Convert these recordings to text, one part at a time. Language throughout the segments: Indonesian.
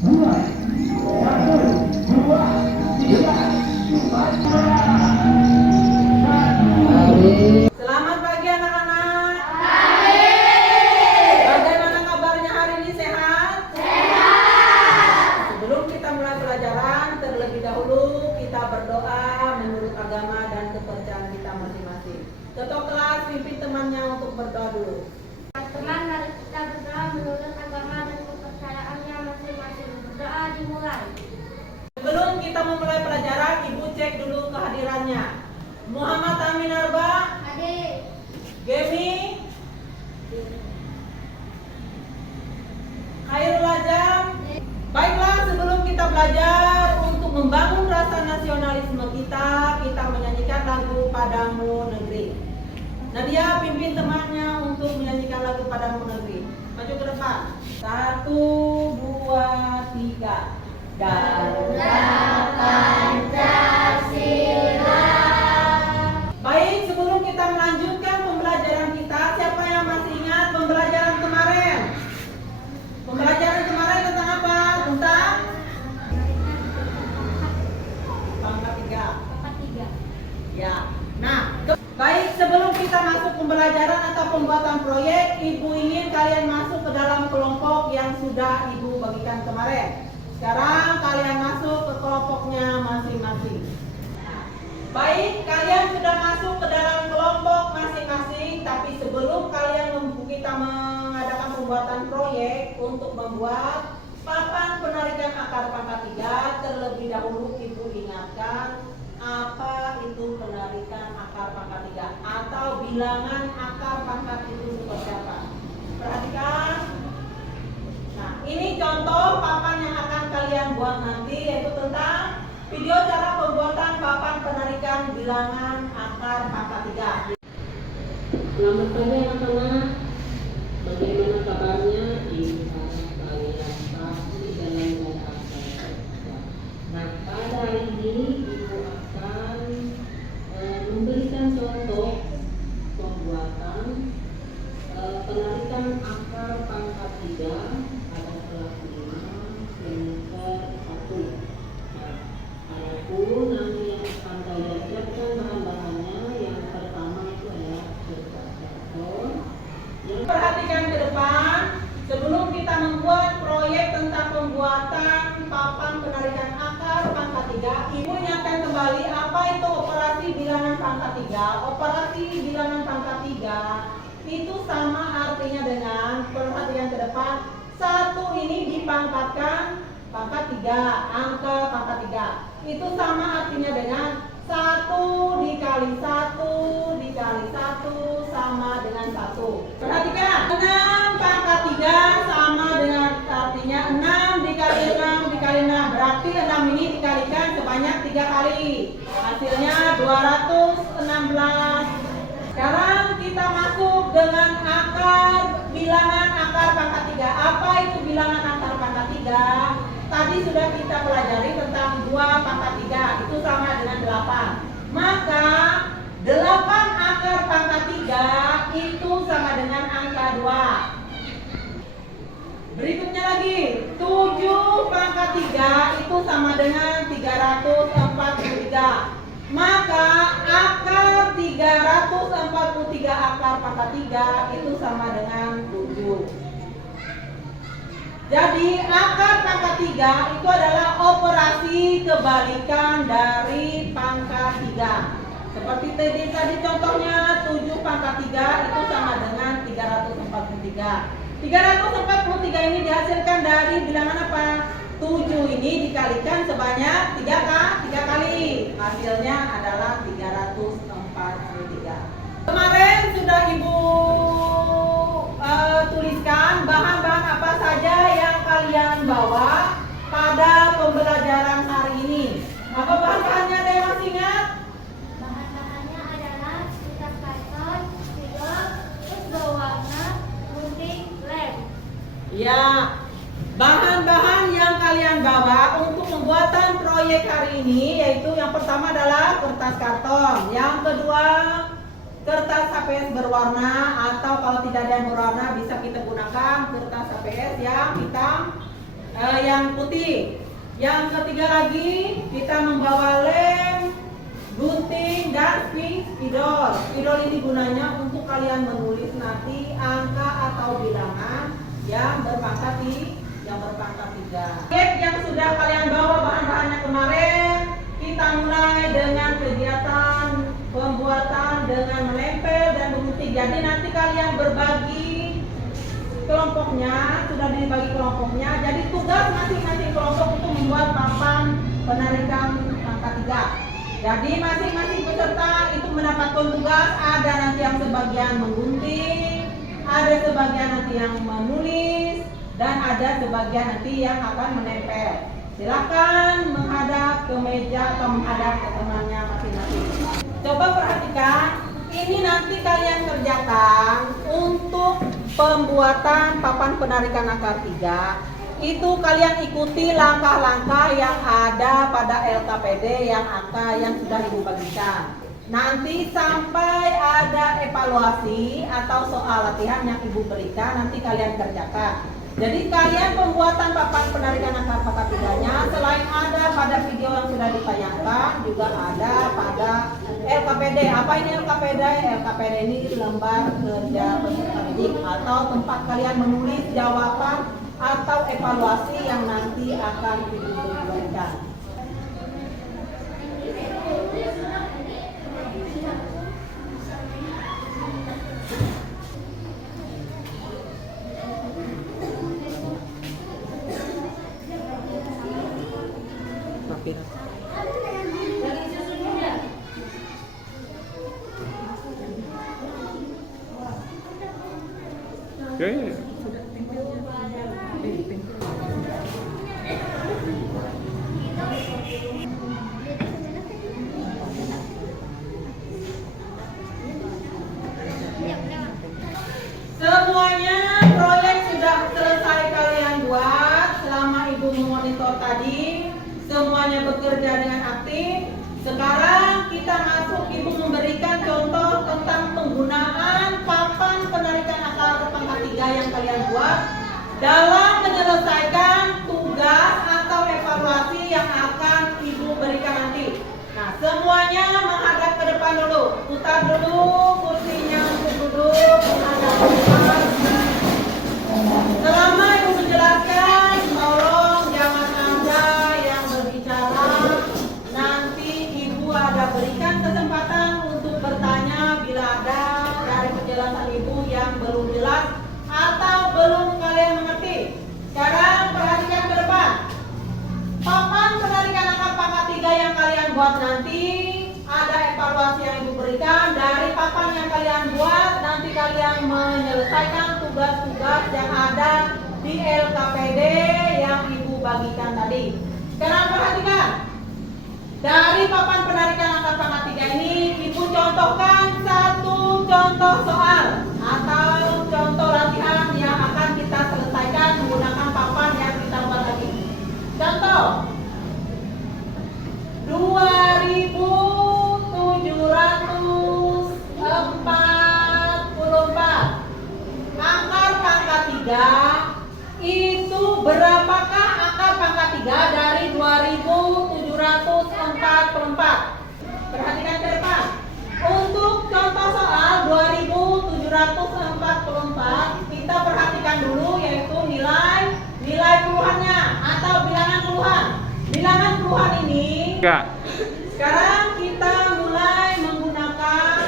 Selamat pagi anak-anak. Bagaimana kabarnya hari ini, sehat? Sebelum kita mulai pelajaran, terlebih dahulu kita berdoa menurut agama dan kepercayaan kita masing-masing. Ketua kelas pimpin temannya untuk berdoa dulu. Teman, mari kita berdoa menurut agama dan kepercayaannya masing-masing. Berdoa dimulai. Sebelum kita memulai pelajaran, Ibu cek dulu kehadirannya. Muhammad Amin Arba, Adik. Gemi, Khairul Ajam. Baiklah, sebelum kita belajar untuk membangun rasa nasionalisme kita menyanyikan lagu Padamu Negeri. Nadia pimpin temannya untuk menyanyikan lagu Padamu Negeri. Maju ke depan. 1, 2, 3. Pancasila. Baik, sebelum kita melanjutkan pembelajaran kita, siapa yang masih ingat pembelajaran kemarin? Pembelajaran kemarin tentang apa? Tentang pangkat 3. Ya. Nah, baik, sebelum kita masuk pembelajaran atau pembuatan proyek, Ibu ingin kalian masuk ke dalam kelompok yang sudah Ibu bagikan kemarin. Sekarang kalian masuk ke kelompoknya masing-masing. Baik, kalian sudah masuk ke dalam kelompok masing-masing, tapi sebelum kita mengadakan pembuatan proyek untuk membuat papan penarikan akar pangkat 3, terlebih dahulu Ibu ingatkan apa itu penarikan akar pangkat 3 atau bilangan akar pangkat itu seperti apa. Perhatikan. Nah, ini contoh papan yang akan kalian buat nanti, yaitu tentang video cara pembuatan papan penarikan bilangan akar pangkat 3. Selamat pagi anak-anak. Bagaimana kabarnya? Ibu harap kalian pasti dalam keadaan sehat. Nah, pada hari ini Ibu akan memberikan contoh pembuatan penarikan akar pangkat 3 pada kelas 5 semester 1. Nah, adapun nanti yang akan kalian siapkan bahan-bahannya, yang pertama itu adalah kertas karton. Perhatikan ke depan, sebelum kita membuat proyek tentang pembuatan papan penarikan akar pangkat 3, Ibu ingatkan kembali apa itu operasi bilangan pangkat 3. Operasi bilangan pangkat 3 itu sama artinya dengan, perhatikan ke depan, 1 ini dipangkatkan pangkat 3, angka pangkat 3. Itu sama artinya dengan 1 dikali 1 dikali 1 sama dengan 1. Perhatikan, 6 pangkat 3 sama dengan artinya 6 dikali 6 dikali 6. Berarti 6 ini dikalikan sebanyak 3 kali. Hasilnya 216. Sekarang kita masuk dengan bilangan akar pangkat 3. Apa itu bilangan akar pangkat 3? Tadi sudah kita pelajari tentang 2 pangkat 3, itu sama dengan 8. Maka 8 akar pangkat 3 itu sama dengan angka 2. Berikutnya lagi, 7 pangkat 3 itu sama dengan 343. Maka akar 343 akar pangkat 3 itu sama dengan 7. Jadi akar pangkat 3 itu adalah operasi kebalikan dari pangkat 3. Seperti tadi contohnya 7 pangkat 3 itu sama dengan 343. 343 ini dihasilkan dari bilangan apa? 7 ini dikalikan sebanyak 3 kali. Hasilnya adalah 343. Kemarin sudah Ibu tuliskan bahan-bahan apa saja yang kalian bawa pada pembelajaran hari ini. Apa bahan-bahannya, ada yang masih ingat? Bahan-bahannya adalah kertas karton, spidol, terus berwarna, gunting, lem. Ya, bahan-bahan yang kalian bawa untuk pembuatan proyek hari ini yaitu yang pertama adalah kertas karton, yang kedua kertas HPS berwarna, atau kalau tidak ada yang berwarna bisa kita gunakan kertas HPS yang hitam yang putih. Yang ketiga lagi kita membawa lem, gunting, dan spidol. Spidol ini gunanya untuk kalian menulis nanti angka atau bilangan yang berpangkat 3. Yang sudah kalian bawa bahan-bahannya kemarin, kita mulai dengan kegiatan pembuatan dengan menempel dan mengunting. Jadi nanti kalian berbagi kelompoknya, sudah dibagi kelompoknya. Jadi tugas masing-masing kelompok itu membuat papan penarikan pangkat 3. Jadi masing-masing peserta itu mendapatkan tugas, ada nanti yang sebagian menggunting, ada sebagian nanti yang menulis, dan ada sebagian nanti yang akan menempel. Silakan menghadap ke meja atau menghadap ke temannya masing-masing. Coba perhatikan, ini nanti kalian kerjakan untuk pembuatan papan penarikan angka 3. Itu kalian ikuti langkah-langkah yang ada pada LKPD yang sudah Ibu bagikan. Nanti sampai ada evaluasi atau soal latihan yang Ibu berikan, nanti kalian kerjakan. Jadi kalian pembuatan papan penarikan angka 3-nya selain ada pada video yang sudah ditayangkan, juga ada pada LKPD. Apa ini LKPD? LKPD ini lembar kerja peserta didik atau tempat kalian menulis jawaban atau evaluasi yang nanti akan diberikan. Okay. Semuanya proyek sudah selesai kalian buat selama Ibu memonitor tadi. Semuanya bekerja dengan aktif. Sekarang kita masuk, Ibu memberikan contoh tentang penggunaan papan penarikan angka pangkat 3 yang kalian buat dalam menyelesaikan tugas atau evaluasi yang akan Ibu berikan nanti. Nah, semuanya menghadap ke depan dulu. Putar dulu kursinya untuk duduk menghadap ke depan. Selama Ibu menjelaskan, tolong jangan ada yang berbicara. Nanti Ibu ada berikan kesempatan untuk bertanya bila ada dari penjelasan Ibu yang belum jelas atau belum kalian mengerti. Sekarang perhatikan ke depan. Papan penarikan angka pangkat 3 yang kalian buat nanti ada evaluasi yang Ibu berikan. Dari papan yang kalian buat nanti kalian menyelesaikan tugas-tugas yang ada di LKPD yang Ibu bagikan tadi. Sekarang perhatikan. Dari papan penarikan angka pangkat 3 ini Ibu contohkan satu contoh soal atau contoh latihan yang akan kita selesaikan menggunakan papan yang kita buat tadi. Contoh 2744 akar pangkat 3 itu berapakah akar pangkat 3 dari 2744? Perhatikan ke depan. Untuk contoh soal 2744 kita perhatikan dulu yaitu nilai puluhannya atau bilangan puluhan. Bilangan puluhan ini sekarang kita mulai menggunakan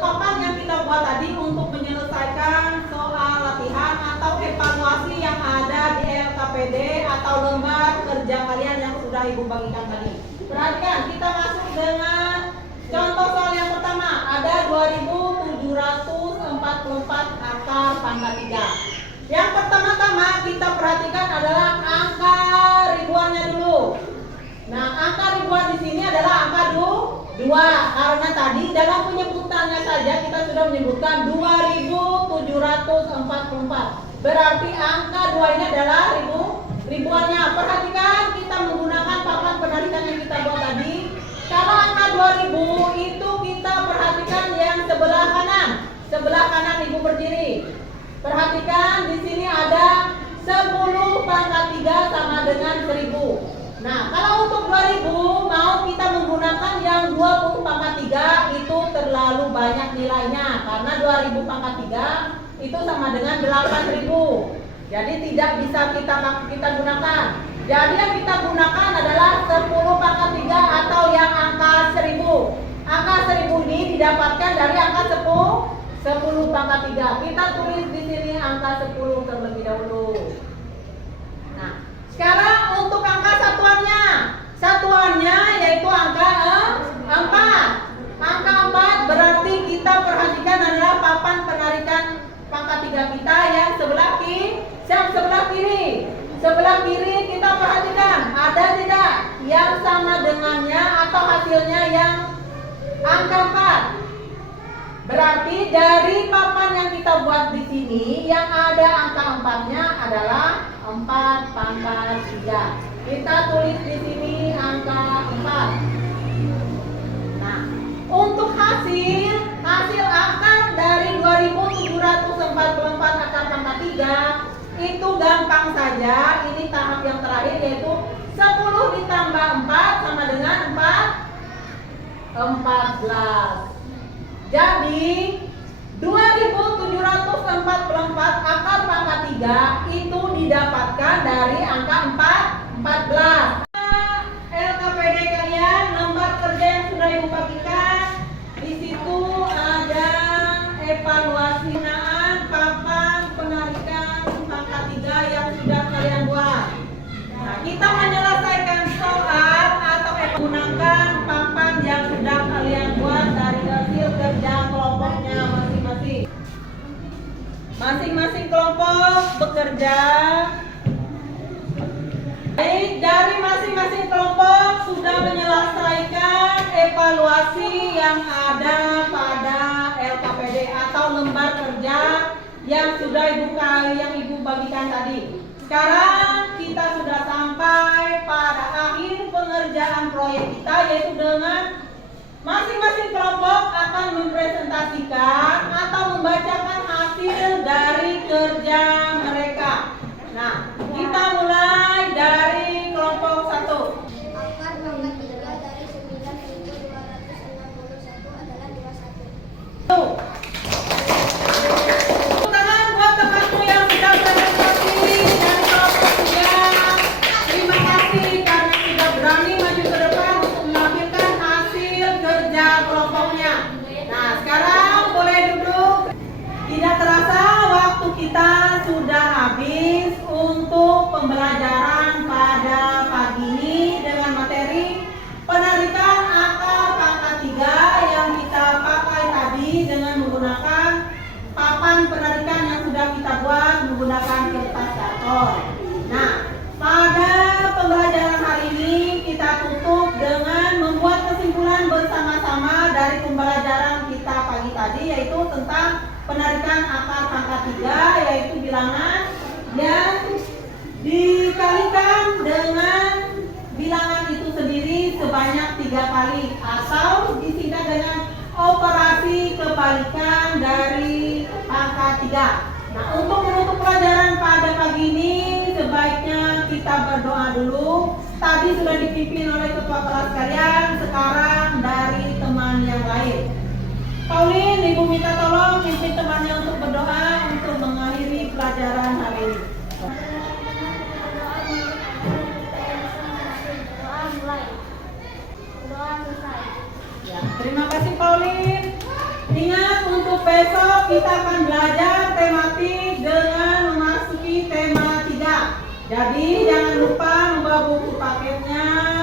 papan yang kita buat tadi untuk menyelesaikan soal latihan atau evaluasi yang ada di LKPD atau lembar kerja kalian yang sudah Ibu bagikan tadi. Perhatikan, kita masuk dengan contoh soal yang pertama. Ada 2744 akar pangkat 3. Yang pertama-tama kita perhatikan adalah angka ribuannya dulu. Nah, angka ribuan di sini adalah angka 2 karena tadi dalam penyebutannya saja kita sudah menyebutkan 2744. Berarti angka 2 ini adalah ribuannya. Perhatikan kita menggunakan papan penarikan yang kita buat tadi. Kalau angka 2000 itu kita perhatikan yang sebelah kanan. Sebelah kanan Ibu berdiri. Perhatikan di sini ada 10 pangkat Nah, kalau untuk 2000 mau kita menggunakan yang 20 pangkat 3 itu terlalu banyak nilainya karena 2000 pangkat 3 itu sama dengan 8000. Jadi tidak bisa kita gunakan. Jadi yang kita gunakan adalah 10 pangkat 3 atau yang angka 1000. Angka 1000 ini didapatkan dari angka 10 pangkat 3. Kita tulis di sini angka 10 terlebih dahulu. Nah, sekarang untuk angka satuannya. Satuannya yaitu angka 4. Angka 4 berarti kita perhatikan adalah papan penarikan pangkat 3 kita yang sebelah kiri. Sebelah kiri kita perhatikan ada tidak yang sama dengannya atau hasilnya yang angka 4. Berarti dari papan yang kita buat di sini yang ada angka 4-nya adalah 4 pangkat 3. Kita tulis di sini angka 4. Nah, untuk hasil akar dari 2744 akar pangkat 3 itu gampang saja. Ini tahap yang terakhir yaitu 10 ditambah 4 sama dengan 14. Jadi 2744 akar pangkat 3 itu didapatkan dari angka 14. LKPD kalian lembar kerja yang sudah Ibu bagikan. Di situ ada evaluasi penggunaan papan penarikan pangkat 3 yang sudah kalian buat. Nah, kita menyelesaikan soal atau menggunakan papan yang sudah kalian buat dari hasil kerja kelompoknya masing-masing. Masing-masing kelompok bekerja. Baik, dari masing-masing kelompok sudah menyelesaikan evaluasi yang ada pada LKPD atau lembar kerja yang sudah Ibu bagikan tadi. Sekarang kita sudah sampai pada akhir pengerjaan proyek kita, yaitu dengan masing-masing kelompok akan mempresentasikan atau membacakan hasil dari kerja mereka. Nah, kita mulai dari kelompok 1. Akar pangkat 3 dari 9.261 adalah 21. Tuh. Tepuk tangan buat temanku yang sudah presentasi dari kelompok 3. Terima kasih karena sudah berani maju ke depan untuk menampilkan hasil kerja kelompoknya. Nah, sekarang boleh duduk. Tidak terasa waktu kita sudah habis untuk pembelajaran pada pagi ini dengan materi penarikan akar pangkat 3 yang kita pakai tadi dengan menggunakan papan penarikan yang sudah kita buat menggunakan kertas karton. Nah, pada pembelajaran hari ini kita tutup dengan membuat kesimpulan bersama-sama dari pembelajaran kita pagi tadi, yaitu tentang penarikan akar pangkat 3, yaitu bilangan yang dikalikan dengan bilangan itu sendiri sebanyak 3 kali atau disingkat dengan operasi kebalikan dari pangkat 3. Nah, untuk menutup pelajaran pada pagi ini sebaiknya kita berdoa dulu. Tadi sudah dipimpin oleh ketua kelas kalian, sekarang dari teman yang lain. Pauline, Ibu minta tolong pimpin temannya untuk berdoa untuk mengakhiri pelajaran hari ini. Ya, terima kasih Pauline. Ingat untuk besok kita akan belajar tematik dengan memasuki tema 3. Jadi jangan lupa membawa buku paketnya